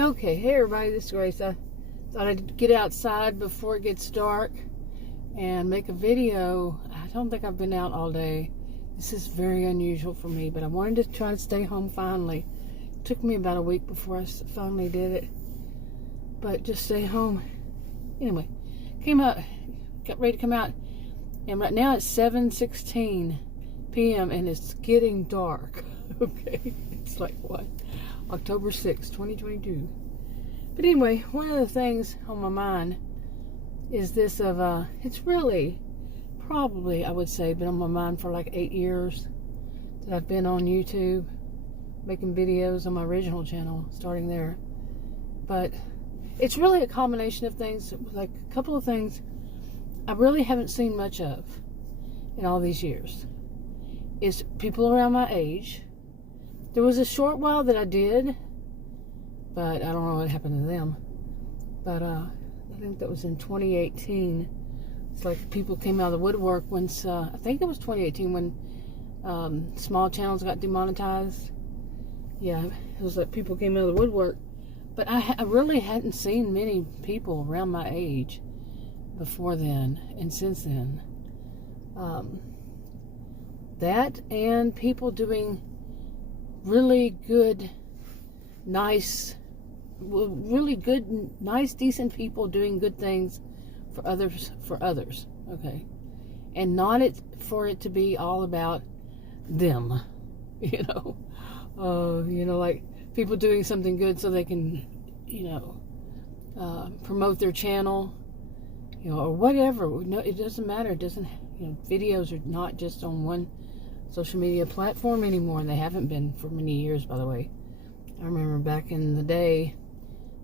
Okay, hey everybody, this is Grace. I thought I'd get outside before it gets dark and make a video. I don't think I've been out all day. This is very unusual for me, but I wanted to try to stay home finally. It took me about a week before I finally did it, but just stay home. Anyway, came out, got ready to come out, and right now it's 7:16 p.m. and it's getting dark. Okay, it's like what? October 6th, 2022. But anyway, one of the things on my mind is this of, it's really, probably, I would say, been on my mind for like 8 years that I've been on YouTube, making videos on my original channel, starting there. But it's really a combination of things, like a couple of things I really haven't seen much of in all these years. Is people around my age. There was a short while that I did, but I don't know what happened to them. But I think that was in 2018. It's like people came out of the woodwork once, I think it was 2018 when small channels got demonetized. Yeah, it was like people came out of the woodwork. But I really hadn't seen many people around my age before then and since then. That and people doing really good, nice, decent people doing good things for others, okay? And not for it to be all about them, you know? Like people doing something good so they can, promote their channel, or whatever. No, it doesn't matter. It doesn't, videos are not just on one social media platform anymore. They haven't been for many years, by the way. I remember back in the day,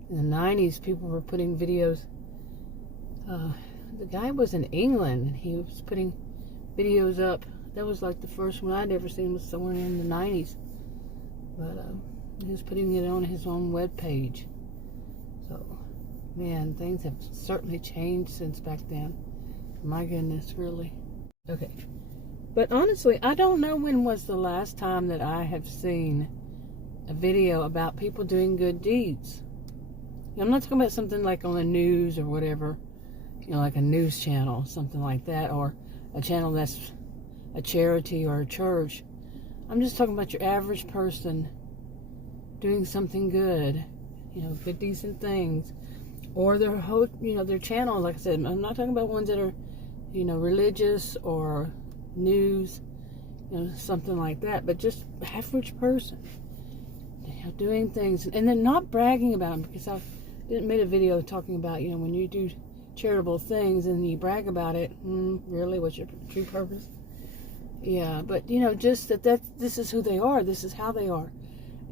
in the 90s, people were putting videos. The guy was in England, and he was putting videos up. That was like the first one I'd ever seen, was somewhere in the 90s. But he was putting it on his own web page. So, man, things have certainly changed since back then. My goodness, really. Okay. But honestly, I don't know when was the last time that I have seen a video about people doing good deeds. I'm not talking about something like on the news or whatever, like a news channel, something like that, or a channel that's a charity or a church. I'm just talking about your average person doing something good, good, decent things, or their whole, their channel. Like I said, I'm not talking about ones that are, religious or news, something like that, but just average person, doing things, and then not bragging about them, because I made a video talking about, when you do charitable things and you brag about it, really, what's your true purpose? Yeah, but just this is who they are, this is how they are,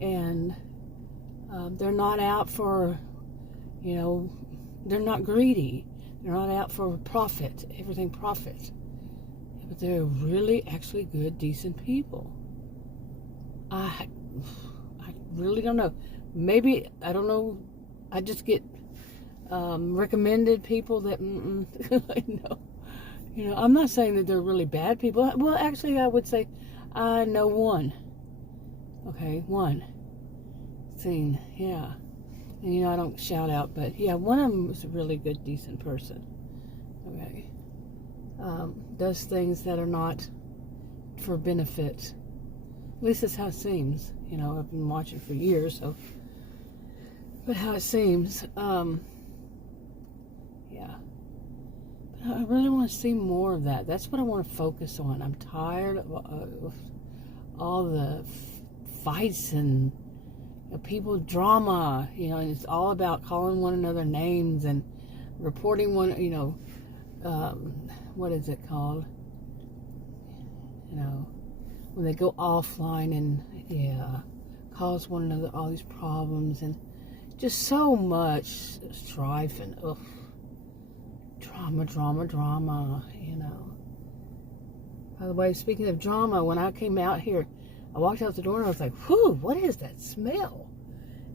and they're not out for, they're not greedy, they're not out for profit, everything profit. But they're really, actually good, decent people. I really don't know. Maybe, I don't know, I just get recommended people that, I'm not saying that they're really bad people. Well, actually, I would say I know one. Okay, one. Seen, yeah. And, I don't shout out, but, yeah, one of them was a really good, decent person. Okay. Does things that are not for benefit. At least that's how it seems. I've been watching for years, so. But how it seems, yeah. But I really want to see more of that. That's what I want to focus on. I'm tired of all the fights and people drama, and it's all about calling one another names and reporting one, what is it called? When they go offline and, cause one another all these problems and just so much strife and, drama, By the way, speaking of drama, when I came out here, I walked out the door and I was like, whew, what is that smell?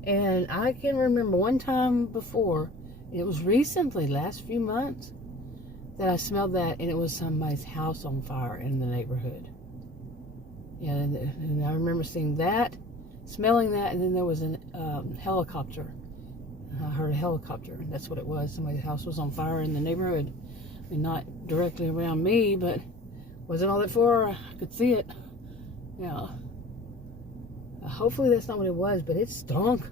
And I can remember one time before, it was recently, last few months, that I smelled that, and it was somebody's house on fire in the neighborhood. Yeah, and I remember seeing that, smelling that, and then there was a helicopter I heard a helicopter. That's what it was. Somebody's house was on fire in the neighborhood. I mean, not directly around me, but wasn't all that far. I could see it. Yeah. Hopefully that's not what it was, but it stunk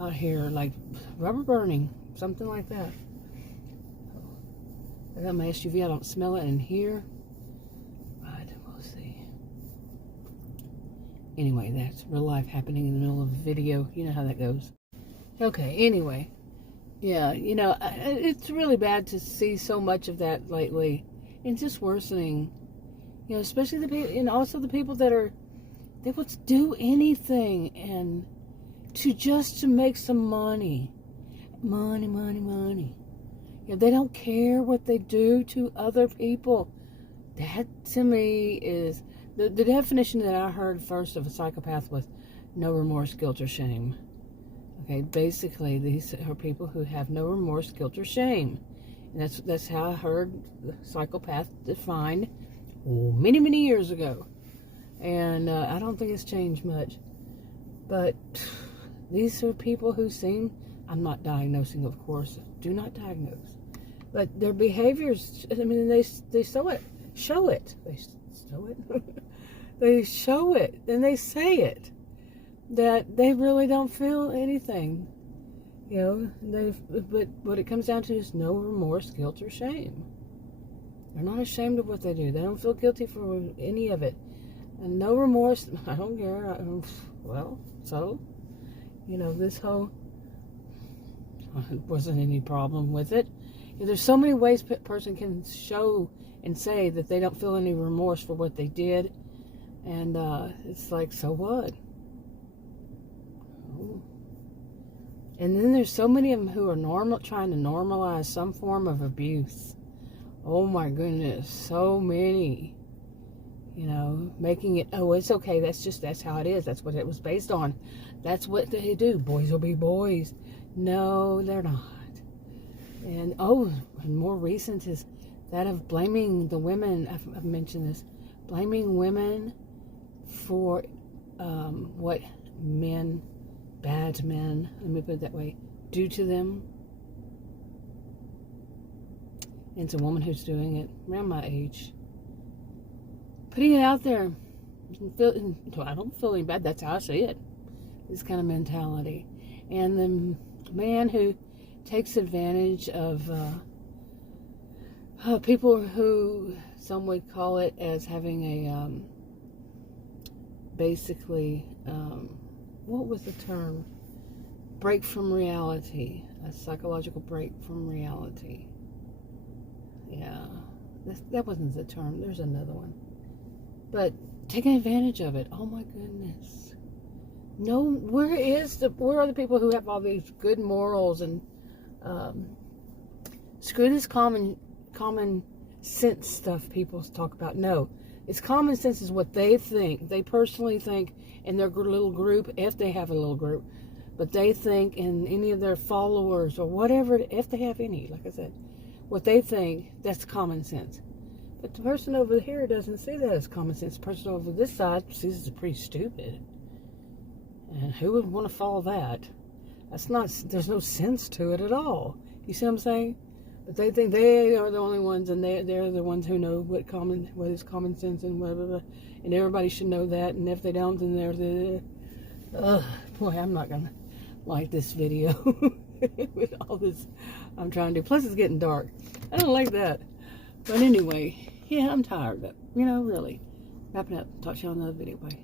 out here, like rubber burning, something like that. I got my SUV. I don't smell it in here. But we'll see. Anyway, that's real life happening in the middle of a video. You know how that goes. Okay, anyway. Yeah, you know, it's really bad to see so much of that lately. It's just worsening. You know, especially the people, and also the people that they will do anything and to make some money. Money, money, money. You know, they don't care what they do to other people. That, to me, is the definition that I heard first of a psychopath was no remorse, guilt, or shame. Okay, basically, these are people who have no remorse, guilt, or shame. And that's how I heard the psychopath defined many, many years ago. And I don't think it's changed much. But these are people who seem, I'm not diagnosing, of course, do not diagnose. But their behaviors, I mean, they show it. They show it. They show it, and they say it. That they really don't feel anything. You know, but what it comes down to is no remorse, guilt, or shame. They're not ashamed of what they do. They don't feel guilty for any of it. And no remorse, I don't care. Well, so, you know, this whole, wasn't any problem with it. There's so many ways a person can show and say that they don't feel any remorse for what they did. And it's like, so what? And then there's so many of them who are trying to normalize some form of abuse. Oh my goodness, so many. You know, making it, oh, it's okay, that's how it is. That's what it was based on. That's what they do. Boys will be boys. No, they're not. And, and more recent is that of blaming the women. I've mentioned this. Blaming women for what men, bad men, let me put it that way, do to them. And it's a woman who's doing it around my age. Putting it out there. I don't feel any bad. That's how I see it. This kind of mentality. And the man who takes advantage of people who some would call it as having a basically, what was the term? Break from reality. A psychological break from reality. Yeah. That wasn't the term. There's another one. But taking advantage of it. Oh my goodness. No, where are the people who have all these good morals and screw this common sense stuff people talk about? No. It's common sense is what they think. They personally think in their little group, if they have a little group, but they think in any of their followers or whatever, if they have any, like I said, what they think, that's common sense. But the person over here doesn't see that as common sense. The person over this side sees it pretty stupid. And who would want to follow that? There's no sense to it at all. You see what I'm saying? But they think they are the only ones, and they're the ones who know what is common sense and whatever. And everybody should know that. And if they don't, then boy, I'm not gonna like this video with all this I'm trying to do. Plus, it's getting dark. I don't like that. But anyway, yeah, I'm tired. But really, wrapping up. Talk to you on another video. Bye.